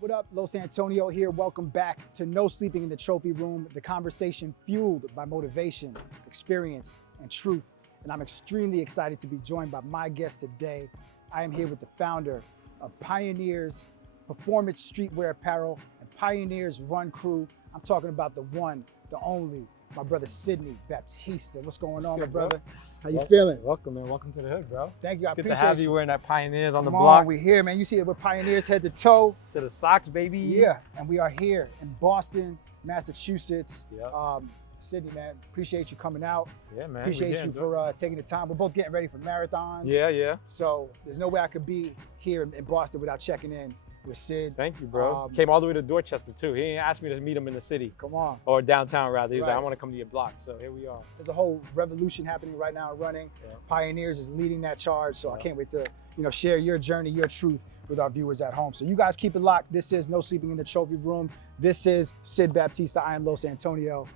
What up? Los Antonio here. Welcome back to No Sleeping in the Trophy Room, the conversation fueled by motivation, experience, and truth. And I'm extremely excited to be joined by my guest today. I am here with the founder of PYNRS Performance Streetwear Apparel and PYNRS Run Crew. I'm talking about the one, the only, my brother Sidney Baptista. What's going on, my brother? How you feeling? Welcome, man. Welcome to the hood, bro. Thank you. I appreciate Good to have you wearing that PYNRS on the Come block. on, we here, man. You see it with PYNRS head to toe. To the socks, baby. Yeah, and we are here in Boston, Massachusetts. Yeah. Sidney, man, appreciate you coming out. Yeah, man. Appreciate you for taking the time. We're both getting ready for marathons. Yeah. So there's no way I could be here in Boston without checking in with Sid. Thank you, bro. Came all the way to Dorchester, too. He ain't asked me to meet him in the city. Come on. Or downtown, rather. He was Right. like, I want to come to your block. So here we are. There's a whole revolution happening right now in running. Yeah. PYNRS is leading that charge. So I Yeah. can't wait to share your journey, your truth with our viewers at home. So you guys keep it locked. This is No Sleeping in the Trophy Room. This is Sid Baptista. I am Los Antonio.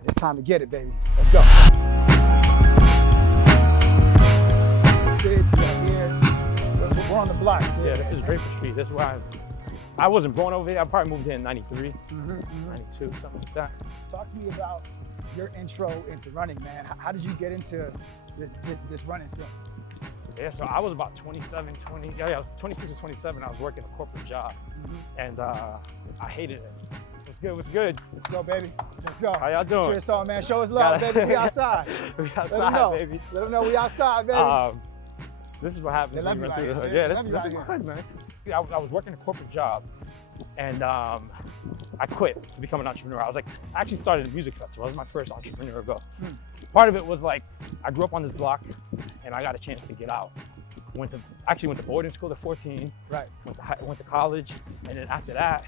And it's time to get it, baby. Let's go. Sid, we're here. We're on the block, Sid. Yeah, this is Draper Street. This is where I wasn't born over here. I probably moved here in 93, 92, something like that. Talk to me about your intro into running, man. How did you get into this running thing? Yeah, so I was about 27, 20. Yeah, I was 26 or 27. I was working a corporate job, and I hated it. What's good? Let's go, baby. Let's go. How y'all doing? Cheers, all, man. Show us love, baby. We outside. We Let them outside, know. baby. Let them know we outside, baby. This is what happens They love when you you run out through here, the hood. Sid. Yeah, They this love is you out here. good, man. I was working a corporate job, and I quit to become an entrepreneur. I actually started a music festival. That was my first entrepreneur go. Part of it was like, I grew up on this block, and I got a chance to get out. Went to boarding school at 14. Right. Went to college, and then after that,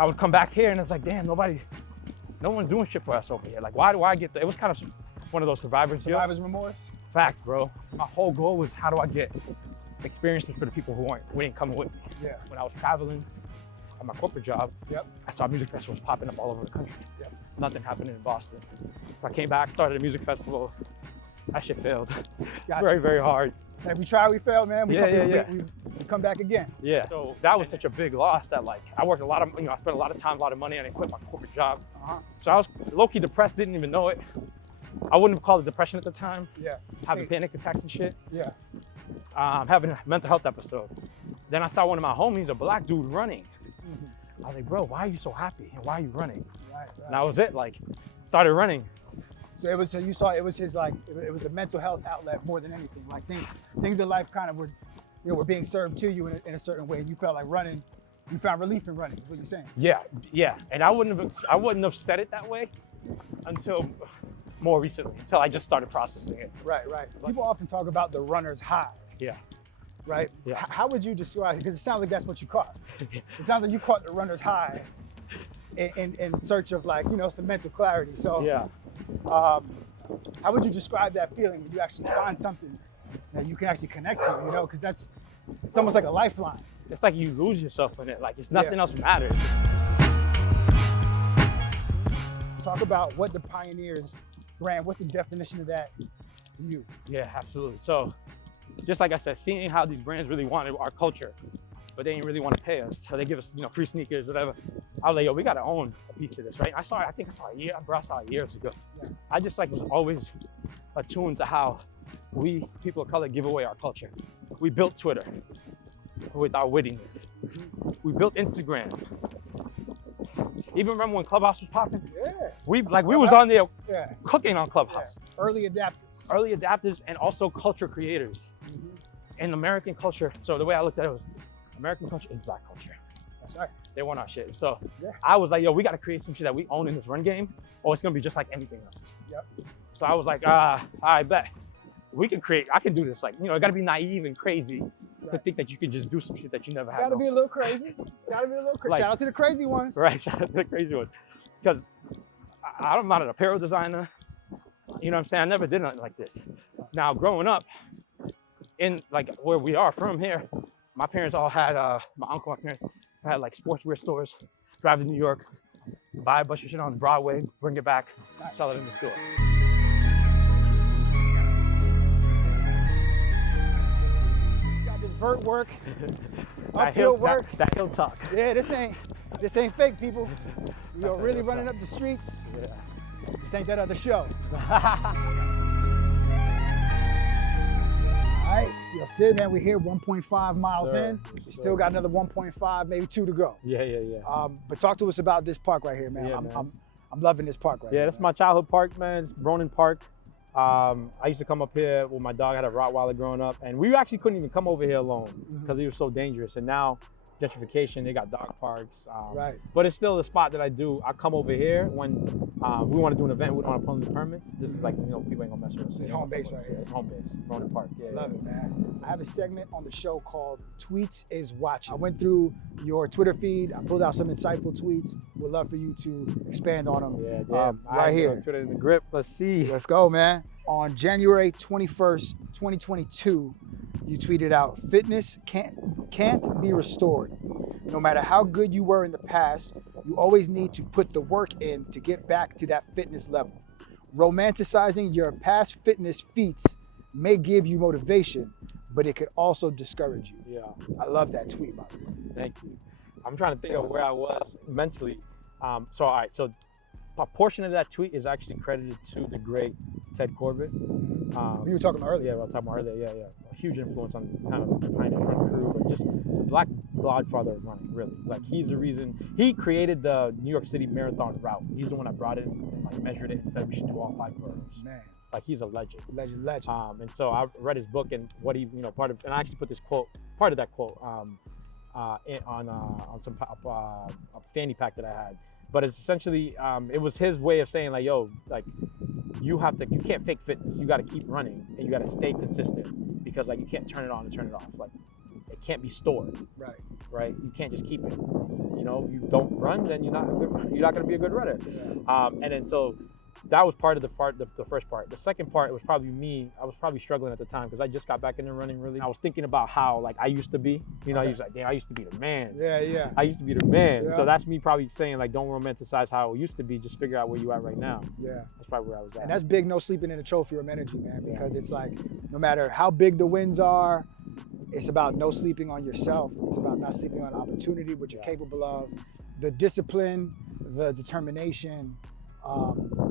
I would come back here, and it's like, damn, no one's doing shit for us over here. Like, why do I get the? It was kind of one of those survivor's remorse? Facts, bro. My whole goal was, how do I get experiences for the people who ain't coming with me? Yeah. When I was traveling at my corporate job, I saw music festivals popping up all over the country. Nothing happening in Boston. So I came back, started a music festival. That shit failed. Gotcha. Very, very hard. Hey, we tried, we failed, man. We come back again. Yeah. So that was such a big loss that, like, I worked a lot of, I spent a lot of time, a lot of money, and I quit my corporate job. So I was low-key depressed, didn't even know it. I wouldn't have called it depression at the time. Yeah. Having panic attacks and shit. Yeah. Having a mental health episode. Then I saw one of my homies, a black dude, running. I was like, bro, why are you so happy? And why are you running? Right. And that was it, like, started running. So you saw it was his, like, it was a mental health outlet more than anything. Like things in life kind of were being served to you in a certain way. And you felt like running, you found relief in running, is what you're saying. Yeah. And I wouldn't have said it that way until more recently, until I just started processing it. Right. People often talk about the runner's high. Yeah. Right? Yeah. How would you describe it? Because it sounds like that's what you caught. It sounds like you caught the runner's high in search of, like, some mental clarity. So yeah. How would you describe that feeling when you actually find something that you can actually connect to, because it's almost like a lifeline. It's like you lose yourself in it. Like, it's nothing else matters. Talk about what the PYNRS brand, what's the definition of that to you? Yeah, absolutely. So just like I said, seeing how these brands really wanted our culture, but they didn't really want to pay us. So they give us, free sneakers, whatever. I was like, yo, we got to own a piece of this, right? I saw it years ago. Yeah. I just was always attuned to how we, people of color, give away our culture. We built Twitter with our wittiness. We built Instagram. Even remember when Clubhouse was popping? Yeah. We was on there cooking on Clubhouse. Yeah. Early adapters. Early adapters and also culture creators. And American culture, so the way I looked at it was, American culture is black culture. That's right. They want our shit. So I was like, yo, we got to create some shit that we own in this run game, or it's going to be just like anything else. Yep. So I was like, I bet I can do this. Like, it got to be naive and crazy to think that you could just do some shit that you never had. Got to be a little crazy. Like, shout out to the crazy ones. Right, shout out to the crazy ones. Because I'm not an apparel designer. You know what I'm saying? I never did nothing like this. Now, growing up in, like, where we are from here, my parents all had, my uncle, my parents had, like, sportswear stores, drive to New York, buy a bunch of shit on Broadway, bring it back, sell it in the store. vert work, That uphill hill, work. that hill talk. Yeah, this ain't fake, people. You're really running up the streets. Yeah. This ain't that other show. All right, yo, Sid, man, we're here 1.5 miles in. We still got another 1.5, maybe 2 to go. Yeah. But talk to us about this park right here, man. Yeah, I'm loving this park right here. Yeah, that's my childhood park, man. It's Bronin Park. I used to come up here with my dog. I had a Rottweiler growing up, and we actually couldn't even come over here alone because it was so dangerous. And now, gentrification, they got dog parks. Right. But it's still the spot that I do. I come over here when we want to do an event. We don't want to pull in the permits. This is like, people ain't gonna mess with us. It's home base right here. It's home base, Bronin Park. Yeah, Love it, man. I have a segment on the show called Tweets is Watching. I went through your Twitter feed. I pulled out some insightful tweets. Would love for you to expand on them. Yeah. Right here. Twitter in the grip. Let's see. Let's go, man. On January 21st, 2022, you tweeted out, "Fitness can't be restored. No matter how good you were in the past, you always need to put the work in to get back to that fitness level. Romanticizing your past fitness feats may give you motivation, but it could also discourage you." Yeah. I love that tweet, by the way. Thank you. I'm trying to think of where I was mentally. So a portion of that tweet is actually credited to the great Ted Corbett. We were talking about earlier. Yeah, we were talking about earlier. Yeah. A huge influence on kind of the Pioneer Run crew, but just the black godfather of running, really. Like, he's the reason. He created the New York City Marathon route. He's the one that brought it and like measured it and said we should do all 5 boroughs. Man. Like, he's a legend. Legend. And so I read his book and what he, and I actually put this quote, part of that quote, on some a fanny pack that I had. But it's essentially, it was his way of saying, like, yo, like, you can't fake fitness. You got to keep running and you got to stay consistent, because like, you can't turn it on and turn it off. Like, it can't be stored. Right. You can't just keep it. You don't run, then you're not going to be a good runner. Yeah. And then so that was the first part. The second part, it was probably me. I was probably struggling at the time because I just got back into running, really. I was thinking about how, like, I used to be. I was like, damn, I used to be the man. Yeah. I used to be the man. Yeah. So that's me probably saying, like, don't romanticize how it used to be. Just figure out where you at right now. Yeah. That's probably where I was at. And that's big, no sleeping in the trophy room energy, man, because it's like, no matter how big the wins are, it's about no sleeping on yourself. It's about not sleeping on opportunity, what you're capable of, the discipline, the determination.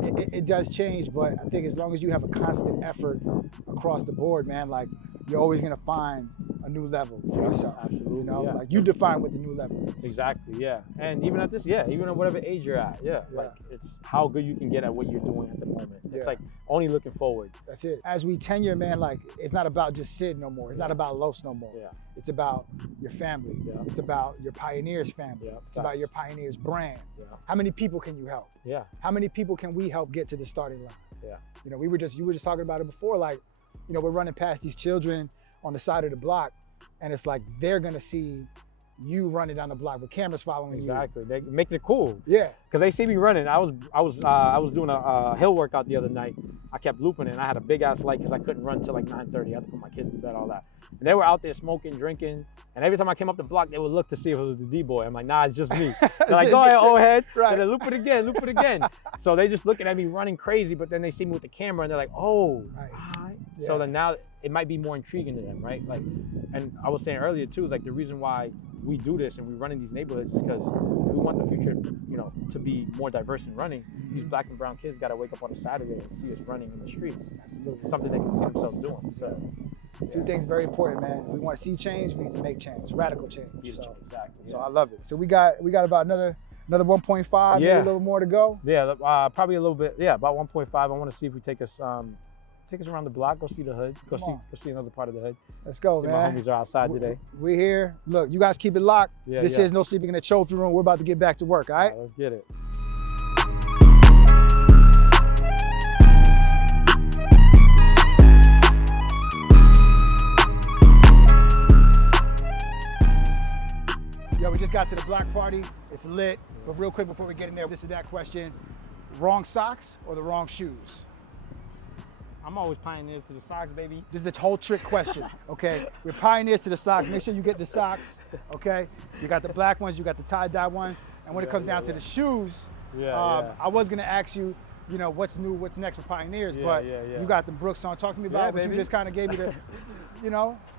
It does change, but I think as long as you have a constant effort across the board, man, like, you're always gonna find a new level for yourself. Absolutely. Like, you define what the new level is. Exactly, yeah. And even at this, even at whatever age you're at, like, it's how good you can get at what you're doing at the moment. It's like only looking forward. That's it. As we tenure, man, like, it's not about just Sid no more. It's not about Los no more. Yeah. It's about your family. Yeah. It's about your Pioneers family. Yeah. It's about your Pioneers brand. Yeah. How many people can you help? Yeah. How many people can we help get to the starting line? Yeah. You were just talking about it before, like, we're running past these children on the side of the block, and it's like they're gonna see you running down the block with cameras following you. Exactly. It makes it cool. Yeah. Because they see me running. I was doing a hill workout the other night. I kept looping it, and I had a big ass light because I couldn't run till like 9:30. I had to put my kids to bed, all that. And they were out there smoking, drinking, and every time I came up the block, they would look to see if it was the D-boy. I'm like, nah, it's just me. They're like, go ahead, old head. Right. And loop it again. So they just looking at me running crazy, but then they see me with the camera, and they're like, oh. Right. Yeah. So then now it might be more intriguing to them, right? Like, and I was saying earlier too, like, the reason why we do this and we run in these neighborhoods is because we want the future, to be more diverse in running. These black and brown kids got to wake up on a Saturday and see us running in the streets. Absolutely. It's something they can see themselves doing. So, two things very important, man. If we want to see change, we need to make change, radical change. Exactly. Yeah. So I love it. So we got about another 1.5, maybe a little more to go. Yeah, probably a little bit. Yeah, about 1.5. I want to see if we take us around the block, go see the hood, go see another part of the hood. Let's go, man. My homies are outside today. We're here. Look, you guys keep it locked. This is No Sleeping in the Trophy Room. We're about to get back to work, all right? Let's get it. Yo, we just got to the block party. It's lit. But real quick before we get in there, this is that question. Wrong socks or the wrong shoes? I'm always pioneers to the socks, baby. This is a whole trick question, okay? We're pioneers to the socks. Make sure you get the socks, okay? You got the black ones, you got the tie-dye ones. And when it comes down to the shoes, I was gonna ask you, what's new, what's next for Pioneers, but you got the Brooks on. Talk to me about what you just kind of gave me the,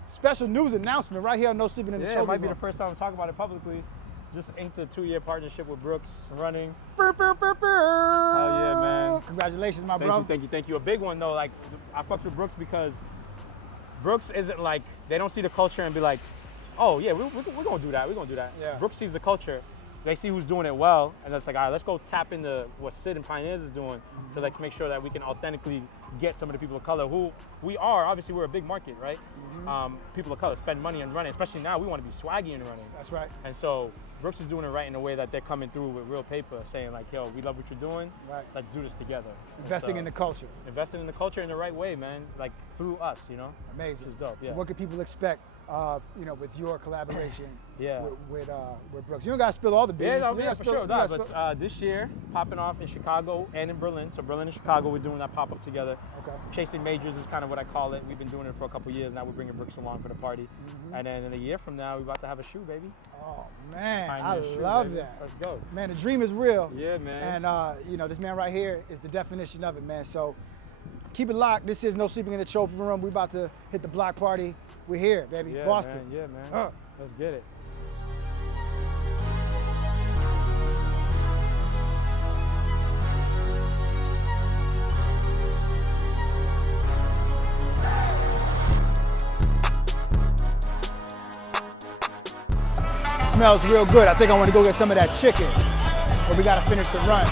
special news announcement right here on No Sleeping in the Trophy Yeah, it might be Room. the first time I'm talking about it publicly. Just inked a 2-year partnership with Brooks running. Hell yeah, man. Congratulations, my bro. Thank you. A big one though, like I fucked with Brooks because Brooks isn't like, they don't see the culture and be like, oh yeah, we're gonna do that. Yeah. Brooks sees the culture. They see who's doing it well, and it's like, all right, let's go tap into what Sid and Pioneers is doing to like make sure that we can authentically get some of the people of color who we are. Obviously, we're a big market, right? People of color spend money on running, especially now. We want to be swaggy in running. That's right. And so Brooks is doing it right in a way that they're coming through with real paper, saying like, yo, we love what you're doing. Right. Let's do this together. Investing in the culture. Investing in the culture in the right way, man. Like through us, you know. Amazing. Which is dope. Yeah. So what can people expect? With your collaboration Yeah. with Brooks. You don't gotta spill all the beans. Yeah, You yeah, gotta for spill- sure. you No, gotta but spill- this year, popping off in Chicago and in Berlin. So Berlin and Chicago, we're doing that pop-up together. Okay. Chasing Majors is kind of what I call it. We've been doing it for a couple years now. We're bringing Brooks along for the party. And then in a year from now, we're about to have a shoe, baby. Oh man, I Pioneer shoe, love baby. that. Let's go. Man, the dream is real. Yeah, man. And this man right here is the definition of it, man. So keep it locked. This is No Sleeping in the Trophy Room. We about to hit the block party. We're here, baby. Yeah, Boston. Man. Yeah, man. Let's get it. Smells real good. I think I want to go get some of that chicken. But we gotta finish the run.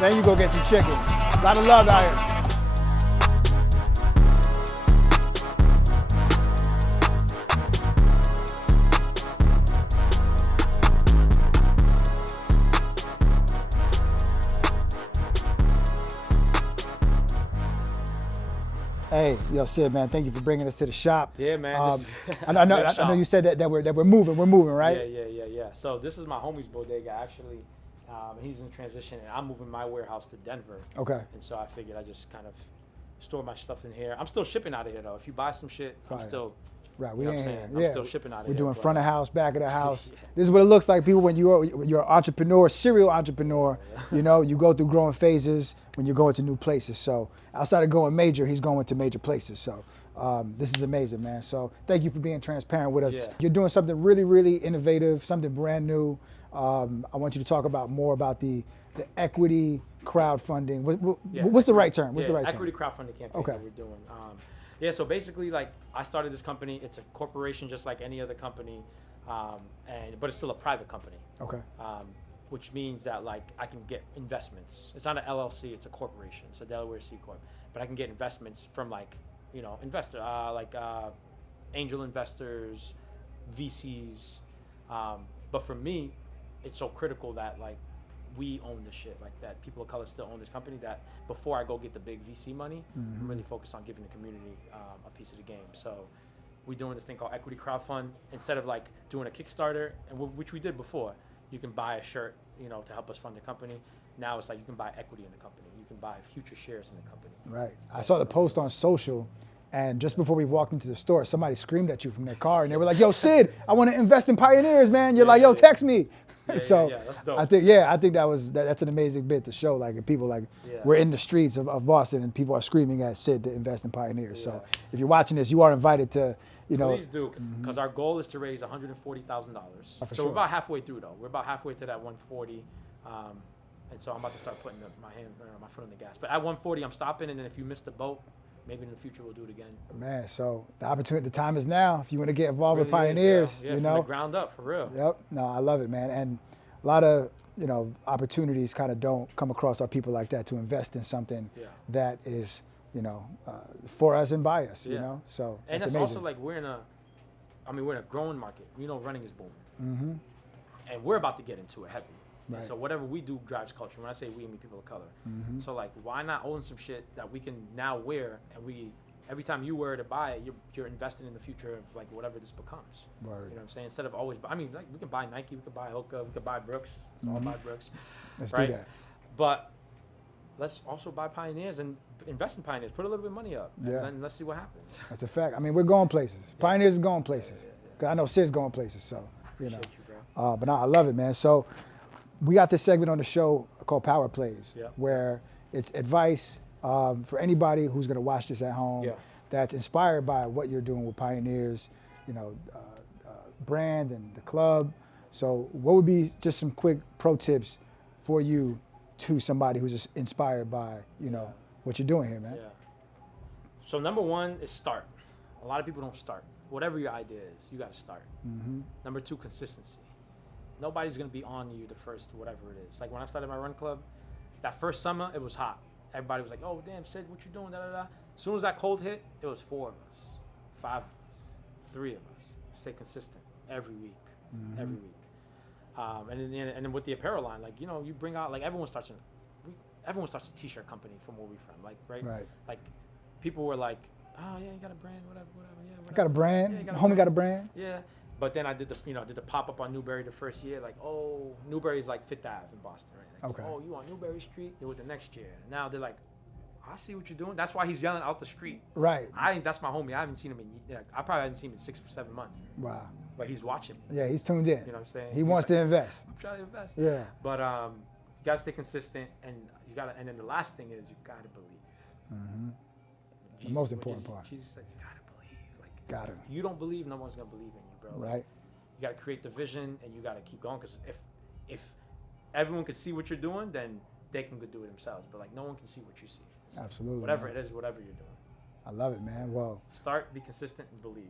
Then you go get some chicken. A lot of love out here. Hey, yo, Sid, man, thank you for bringing us to the shop. Yeah, man. I know you said that we're moving, right? Yeah. So this is my homie's bodega, actually. He's in transition, and I'm moving my warehouse to Denver. Okay. And so I figured I just kind of store my stuff in here. I'm still shipping out of here, though. If you buy some shit, I'm Fire. still, Right, you we know what I'm ain't saying? here. I'm still shipping out of here. We're doing but- front of house, back of the house. Yeah. This is what it looks like, people, when you're an entrepreneur, serial entrepreneur. You know, you go through growing phases when you're going to new places. So outside of going major, he's going to major places. So this is amazing, man. So thank you for being transparent with us. Yeah. You're doing something really, really innovative, something brand new. I want you to talk about more about the equity crowdfunding. What's the right term? What's the right term? Equity crowdfunding campaign that we're doing. So basically, like, I started this company. It's a corporation just like any other company, but it's still a private company. Okay. Which means that, like, I can get investments. It's not an LLC, it's a corporation. It's a Delaware C Corp. But I can get investments from, like, angel investors, VCs. But for me, it's so critical that, like, we own this shit, like that people of color still own this company, that before I go get the big VC money, I'm really focused on giving the community a piece of the game. So we're doing this thing called equity crowdfund. Instead of like doing a Kickstarter, and which we did before, you can buy a shirt, to help us fund the company. Now it's like you can buy equity in the company. You can buy future shares in the company. Right. I saw the post on social, and just before we walked into the store, somebody screamed at you from their car, and they were like, "Yo, Sid, I want to invest in Pioneers, man." You're like, "Yo, text me." So that's dope. I think that's an amazing bit to show, like, people, like, we're in the streets of Boston and people are screaming at Sid to invest in Pioneers. So if you're watching this, you are invited to, Please do, because our goal is to raise $140,000. So sure. we're about halfway through, though. We're about halfway to that 140. And so I'm about to start putting my foot on the gas. But at 140, I'm stopping, and then if you miss the boat, maybe in the future we'll do it again. Man, so the time is now. If you want to get involved with Really Pioneers, is, yeah. From the ground up, for real. Yep. No, I love it, man. And a lot of opportunities kind of don't come across our people like that to invest in something that is for us and by us. So and that's amazing. also like we're in a growing market. Running is booming, and we're about to get into it heavy. Right. And so whatever we do drives culture. When I say we, I mean people of color. So, like, why not own some shit that we can now wear, and every time you wear it or buy it, you're investing in the future of, like, whatever this becomes. Word. You know what I'm saying? Instead of always, like, we can buy Nike, we can buy Hoka, we can buy Brooks. It's all buy Brooks. Let's right? do that. But let's also buy Pioneers and invest in Pioneers. Put a little bit of money up, and then let's see what happens. That's a fact. I mean, we're going places. Pioneers is going places. Cause I know Sid's going places. So Appreciate you, bro. But no, I love it, man. So we got this segment on the show called Power Plays, Yeah. where it's advice for anybody who's going to watch this at home that's inspired by what you're doing with Pioneers, you know, brand and the club. So what would be just some quick pro tips for you to somebody who's just inspired by, you know, what you're doing here, man? Yeah. So number one is start. A lot of people don't start. Whatever your idea is, you got to start. Mm-hmm. Number two, consistency. Nobody's going to be on you the first whatever it is. Like when I started my run club, that first summer, it was hot. Everybody was like, oh, damn, Sid, what you doing, da, da, da. As soon as that cold hit, it was 4 of us, 5 of us, 3 of us. Stay consistent every week, every week. And then with the apparel line, like, you know, you bring out, like everyone starts a t-shirt company from where we're from, like, right? Like people were like, oh yeah, you got a brand, whatever, yeah. Whatever. I got a brand. Yeah, Homie got a brand. Yeah. But then I did the pop up on Newberry the first year, like, oh, Newberry's like Fifth Ave in Boston, right? Like, Okay. oh, you on Newberry Street? They were the next year. Now they're like, I see what you're doing. That's why he's yelling out the street. Right. I think that's my homie. I haven't seen him I probably haven't seen him in 6 or 7 months. Wow. But he's watching me. Yeah, he's tuned in. You know what I'm saying? He wants to invest. I'm trying to invest. Yeah. But you gotta stay consistent, and and then the last thing is you gotta believe. Mm-hmm. The Jesus, most important part. Jesus said you gotta believe. Like, Got it. if you don't believe, no one's gonna believe in you, bro. Right. You gotta create the vision, and you gotta keep going. Because if everyone can see what you're doing, then they can go do it themselves. But like no one can see what you see. So Absolutely. whatever man. it is, whatever you're doing. I love it, man. Well, Start, be consistent, and believe.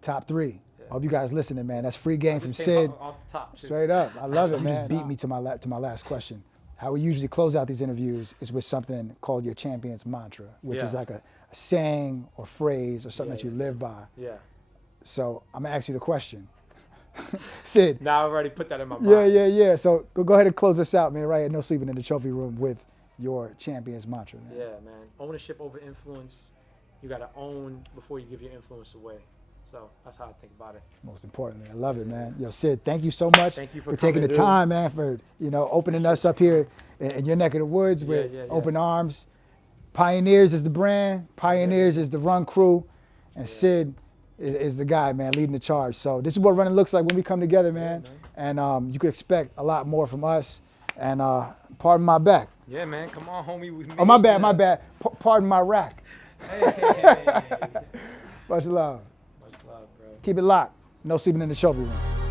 top 3. Yeah. Hope you guys listening, man. That's free game from Just came Sid. off the top. too. Straight up. I love it, You man. just Beat me to my last question. How we usually close out these interviews is with something called your champion's mantra, which is Yeah. like a saying or phrase or something Yeah, that you yeah. live by. Yeah. So I'm gonna ask you the question. Sid. Now I've already put that in my mind. Yeah. So go ahead and close us out, man, right at No Sleeping in the Trophy Room with your champion's mantra, man. Yeah, man. Ownership over influence. You got to own before you give your influence away. So that's how I think about it. Most importantly, I love it, man. Yo, Sid, thank you so much Thank you for taking the coming, dude. time, man, for opening us up here in your neck of the woods with Yeah. open arms. Pioneers is the brand. Pioneers is the run crew, and Sid is the guy, man, leading the charge. So this is what running looks like when we come together, man. And you could expect a lot more from us. And pardon my back. Yeah, man. Come on, homie. Oh, my bad. Pardon my rack. Hey. Much love. Much love, bro. Keep it locked. No Sleeping in the Trophy Room.